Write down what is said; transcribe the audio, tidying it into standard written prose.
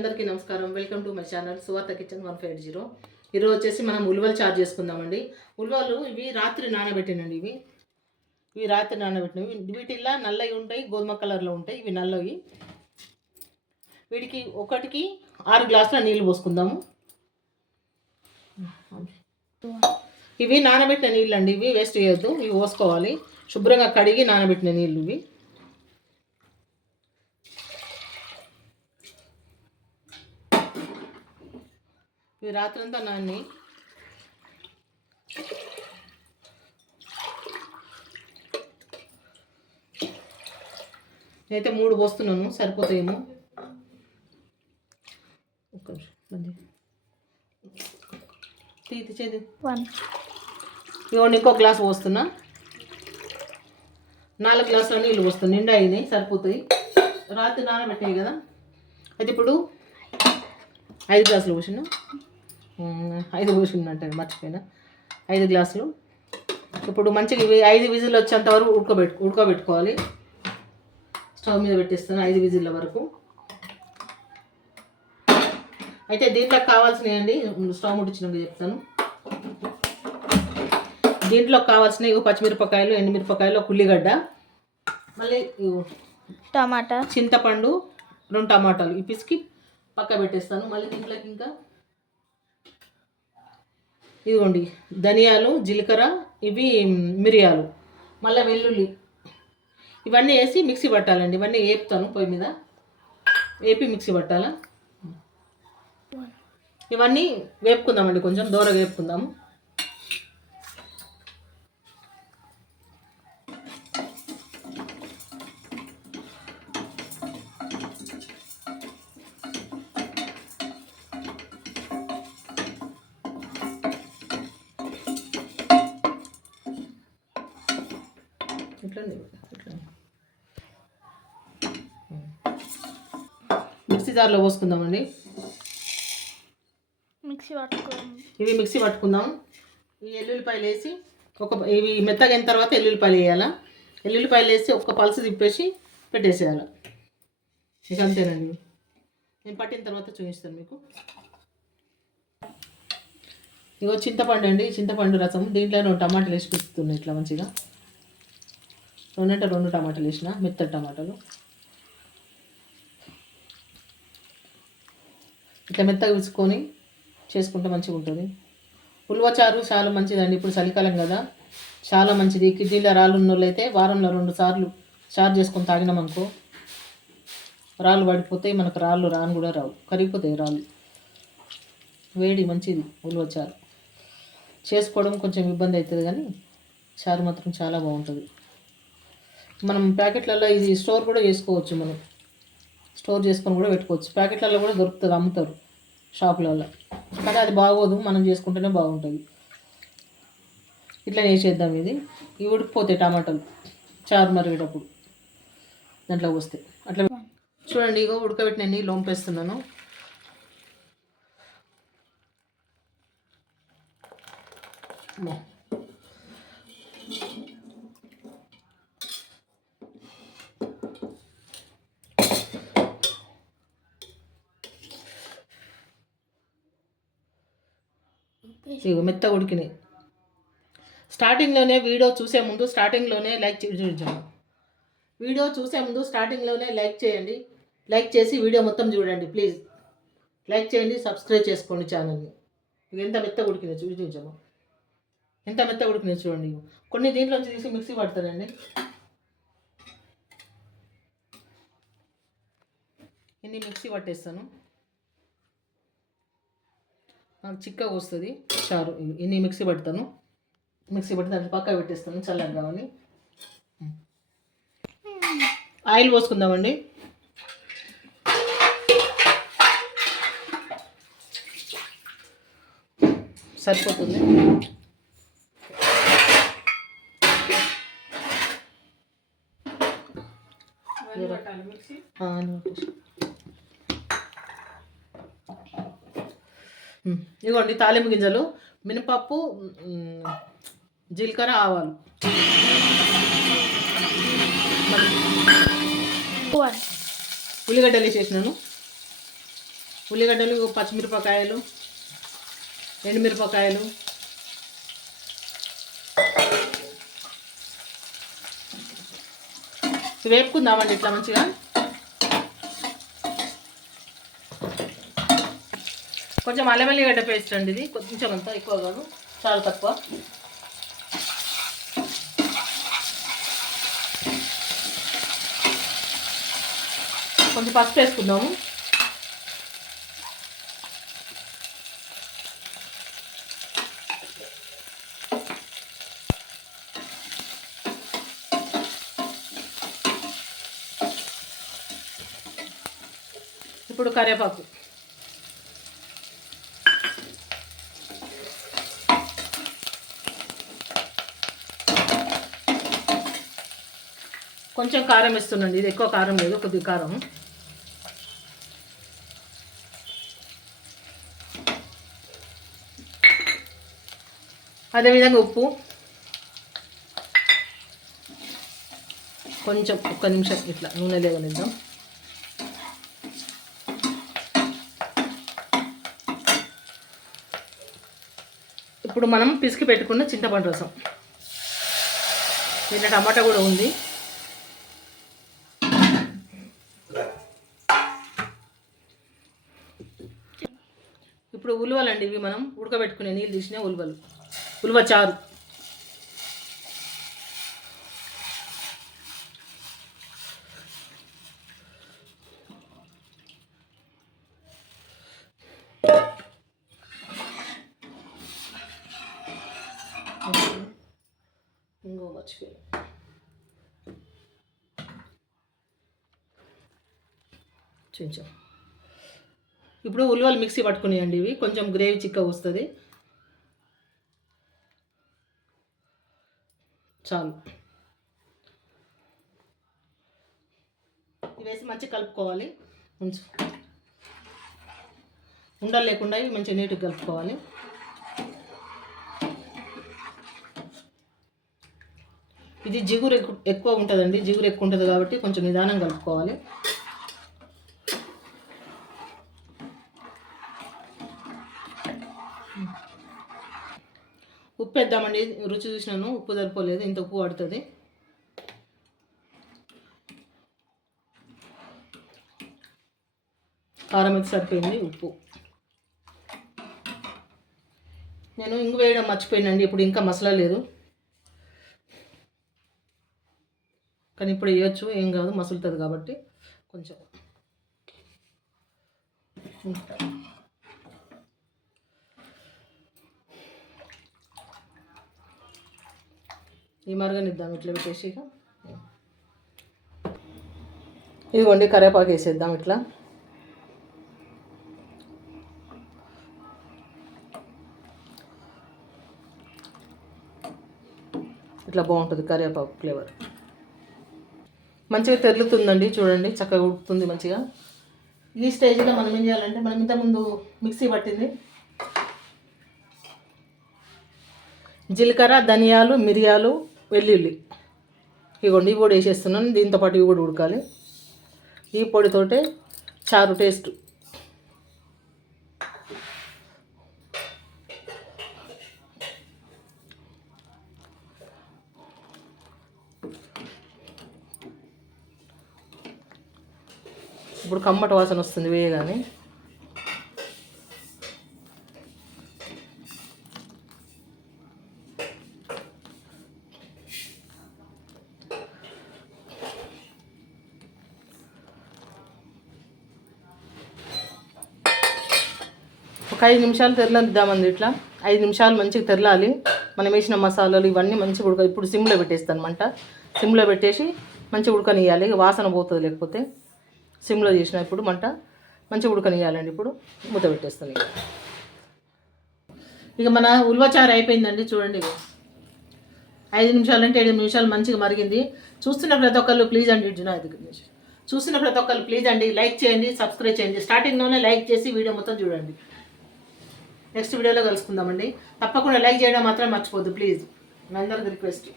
అందరికీ నమస్కారం. Welcome to my channel సువార్త కిచెన్ 150. ఈరోజు వచ్చేసి మనం ఉలువలు చారు చేసుకుందామండి. ఉలువలు ఇవి రాత్రి నానబెట్టినండి. ఇవి రాత్రి నానబెట్టినవి. వీటిల్లో నల్లవి ఉంటాయి, గోధుమ కలర్లో ఉంటాయి. ఇవి నల్లవి. వీటికి ఒకటికి 6 గ్లాసుల నీళ్ళు పోసుకుందాము. ఇవి నానబెట్టిన నీళ్ళు అండి. ఇవి వేస్ట్ చేయొద్దు. ఇవి పోసుకోవాలి. శుభ్రంగా కడిగి నానబెట్టిన నీళ్ళు ఇవి. ఇవి రాత్రంతా నాన్ని నేనైతే 3 పోస్తున్నాను, సరిపోతాయేమో. ఒక్క నిమిషం చేది. ఇవ్వండి, ఇంకో గ్లాస్ పోస్తున్నా. 4 గ్లాసుల నీళ్ళు పోస్తాను. నిండా అయినాయి, సరిపోతాయి. రాత్రి నానబెట్టాయి కదా. అది ఇప్పుడు 5 గ్లాసులు పోసిన. 5 పోసిందంటే మర్చిపోయినా. 5 గ్లాసులు. ఇప్పుడు మంచిగా ఇవి 5 విజిల్ వచ్చేంత వరకు ఉడకబెట్టుకోవాలి. స్టవ్ మీద పెట్టేస్తాను 5 విజిల్ల వరకు. అయితే దీంట్లోకి కావాల్సినవి అండి, స్టవ్ ముట్టించినాక చెప్తాను. దీంట్లోకి కావాల్సినవి పచ్చిమిరపకాయలు, ఎండుమిరపకాయలు, ఒక ఉల్లిగడ్డ, మళ్ళీ టమాటా, చింతపండు, 2 టమాటాలు ఈ పిసికి పక్క పెట్టేస్తాను. మళ్ళీ దీంట్లోకి ఇంకా ఇదిగోండి ధనియాలు, జీలకర్ర, ఇవి మిరియాలు, మళ్ళీ వెల్లుల్లి, ఇవన్నీ వేసి మిక్సీ పట్టాలండి. ఇవన్నీ వేపుతాను పొయ్యి మీద, వేపి మిక్సీ పట్టాలా. ఇవన్నీ వేపుకుందామండి, కొంచెం దూరగా వేపుకుందాము. మిక్సీ జార్లో పోసుకుందామండి. ఇవి మిక్సీ పట్టుకుందాం. ఈ ఎల్లుల్లిపాయలు వేసి ఇవి మెత్తగా అయిన తర్వాత ఎల్లుల్లిపాయలు వేయాలా. ఎల్లుల్లిపాయలు వేసి ఒక పలుసు తిప్పేసి పెట్టేసేయాలి. ఇక అంతేనండి. నేను పట్టిన తర్వాత చూపిస్తాను మీకు. ఇగో చింతపండు అండి, చింతపండు రసం. దీంట్లో 2 టమాటాలు వేసి పిస్తున్నాయి ఇట్లా మంచిగా. 2 టమాటాలు వేసిన, మెత్తటి టమాటాలు. ఇట్లా మెత్తగా విసుకొని చేసుకుంటే మంచిగా ఉంటుంది. ఉలువచారు చాలా మంచిదండి. ఇప్పుడు చలికాలం కదా, చాలా మంచిది. కిడ్నీలో రాళ్ళు ఉన్న వాళ్ళు అయితే వారంలో 2 సార్లు చారు చేసుకొని తాగినామనుకో రాళ్ళు పడిపోతాయి. మనకు రాళ్ళు రాను కూడా రావు, కరిగిపోతాయి రాళ్ళు. వేడి మంచిది ఉలువచారు. చేసుకోవడం కొంచెం ఇబ్బంది అవుతుంది కానీ చారు మాత్రం చాలా బాగుంటుంది. మనం ప్యాకెట్లలో ఇది స్టోర్ కూడా చేసుకోవచ్చు. మనం స్టోర్ చేసుకొని కూడా పెట్టుకోవచ్చు. ప్యాకెట్లలో కూడా దొరుకుతుంది, అమ్ముతారు షాపులలో. కానీ అది బాగోదు, మనం చేసుకుంటేనే బాగుంటుంది. ఇట్లా వేసేద్దాం. ఇవి ఉడికిపోతాయి టమాటాలు చారు మరిగేటప్పుడు దాంట్లో వస్తే. అట్లా చూడండి, ఇగో ఉడకబెట్టిన నీళ్ళు వంపేస్తున్నాను. ఇగో మెత్త ఉడికినాయి. స్టార్టింగ్లోనే వీడియో చూసే ముందు స్టార్టింగ్లోనే లైక్ చేయండి. లైక్ చేసి వీడియో మొత్తం చూడండి ప్లీజ్. లైక్ చేయండి, సబ్స్క్రైబ్ చేసుకోండి ఛానల్ని. ఇవి ఎంత మెత్త ఉడికినాయి చూపించాము. ఎంత మెత్త ఉడికినాయి చూడండి. కొన్ని దీంట్లోంచి తీసి మిక్సీ పడతానండి. ఇన్ని మిక్సీ పట్టేస్తాను, నాకు చిక్కగా వస్తుంది చారు. ఇన్ని మిక్సీ పడతాను. మిక్సీ పట్టి దాన్ని పక్క పెట్టేస్తాను చల్లగా కావాలి. ఆయిల్ పోసుకుందామండి. సరిపోతుంది. ఇదిగోండి తాలింపు గింజలు, మినపప్పు, జీలకర్ర, ఆవాలు, ఉల్లిగడ్డలు వేసేసినాను. ఉల్లిగడ్డలు, పచ్చిమిరపకాయలు, ఎండుమిరపకాయలు, వేపుకుందామండి ఇట్లా మంచిగా. కొంచెం అల్లం వెల్లిగడ్డ పేస్ట్ అండి ఇది, కొంచెం అంతా ఎక్కువ కాదు, చాలా తక్కువ. కొంచెం పసుపు వేసుకుందాము. ఇప్పుడు కరివేపాకు, కొంచెం కారం వేస్తున్నాండి, ఇది ఎక్కువ కారం లేదు, కొద్దిగా కారం. అదేవిధంగా ఉప్పు కొంచెం, ఒక్క నిమిషం ఇట్లా నూనె లేవనిద్దాం. ఇప్పుడు మనం పిసికి పెట్టుకున్న చింతపండు రసం, దీంట్లో టమాటా కూడా ఉంది. ఇప్పుడు ఉలువలండి, ఇవి మనం ఉడకబెట్టుకునే నీళ్ళు తీసిన ఉలువలు, ఉలువ చారు. ఇంకో మర్చిపోయి కొంచెం. ఇప్పుడు ఉల్లిపాయలు మిక్సీ పట్టుకునేయండి, ఇవి కొంచెం గ్రేవీ చిక్కగా వస్తుంది, చాలు. ఇవి వేసి మంచిగా కలుపుకోవాలి, కొంచెం ఉండలు లేకుండా ఇవి మంచిగా నీట్గా కలుపుకోవాలి. ఇది జిగురు ఎక్కువ ఉంటుందండి, జిగురు ఎక్కువ ఉంటుంది కాబట్టి కొంచెం నిదానం కలుపుకోవాలి. ఉప్పు వేద్దామండి, రుచి చూసినాను, ఉప్పు సరిపోలేదు, ఇంత ఉప్పు పడుతుంది. కారం అయితే సరిపోయింది, ఉప్పు. నేను ఇంగు వేయడం మర్చిపోయినండి, ఇప్పుడు ఇంకా మసాలా లేదు, కానీ ఇప్పుడు వేయచ్చు, ఏం కాదు, మసులుతుంది కాబట్టి కొంచెం. ఈ మరగనిద్దాం ఇట్లా పెట్టేసి. ఇదిగోండి కరివేపాకు వేసేద్దాం ఇట్లా. ఇట్లా బాగుంటుంది కరివేపాకు ఫ్లేవర్, మంచిగా తెరులుతుందండి, చూడండి చక్కగా ఉడుకుతుంది మంచిగా. ఈ స్టేజ్లో మనం ఏం చేయాలంటే, మనం ఇంతకుముందు మిక్సీ పట్టింది జీలకర్ర, ధనియాలు, మిరియాలు, వెల్లుల్లి, ఇవ్వండి, ఇవి కూడా వేసేస్తున్నాను. దీంతోపాటు ఇవి కూడా ఉడకాలి. ఈ పొడితోటే చారు టేస్ట్. ఇప్పుడు కమ్మటి వాసన వస్తుంది వేయగానే. ఒక 5 నిమిషాలు తెరలిద్దామండి, ఇట్లా 5 నిమిషాలు మంచిగా తెరలాలి. మనం వేసిన మసాలాలు ఇవన్నీ మంచిగా ఉడక. ఇప్పుడు సిమ్లో పెట్టేస్తాను మంట, సిమ్లో పెట్టేసి మంచిగా ఉడకనియాలి, వాసన పోతుంది లేకపోతే. సిమ్లో చేసిన ఇప్పుడు మంట మంచిగా ఉడకనియాలండి. ఇప్పుడు మూత పెట్టేస్తాను. ఇక మన ఉల్వచారు అయిపోయిందండి, చూడండి. 5 నిమిషాలు అంటే 7 నిమిషాలు మంచిగా మరిగింది. చూస్తున్న ప్రతి ఒక్కళ్ళు ప్లీజ్ అండి, చూస్తున్న ప్రతి ఒక్కళ్ళు ప్లీజ్ అండి లైక్ చేయండి, సబ్స్క్రైబ్ చేయండి. స్టార్టింగ్లోనే లైక్ చేసి వీడియో మొత్తం చూడండి. నెక్స్ట్ వీడియోలో కలుసుకుందామండి. తప్పకుండా లైక్ చేయడం మాత్రం మర్చిపోద్దు ప్లీజ్, మీ అందరికీ రిక్వెస్ట్.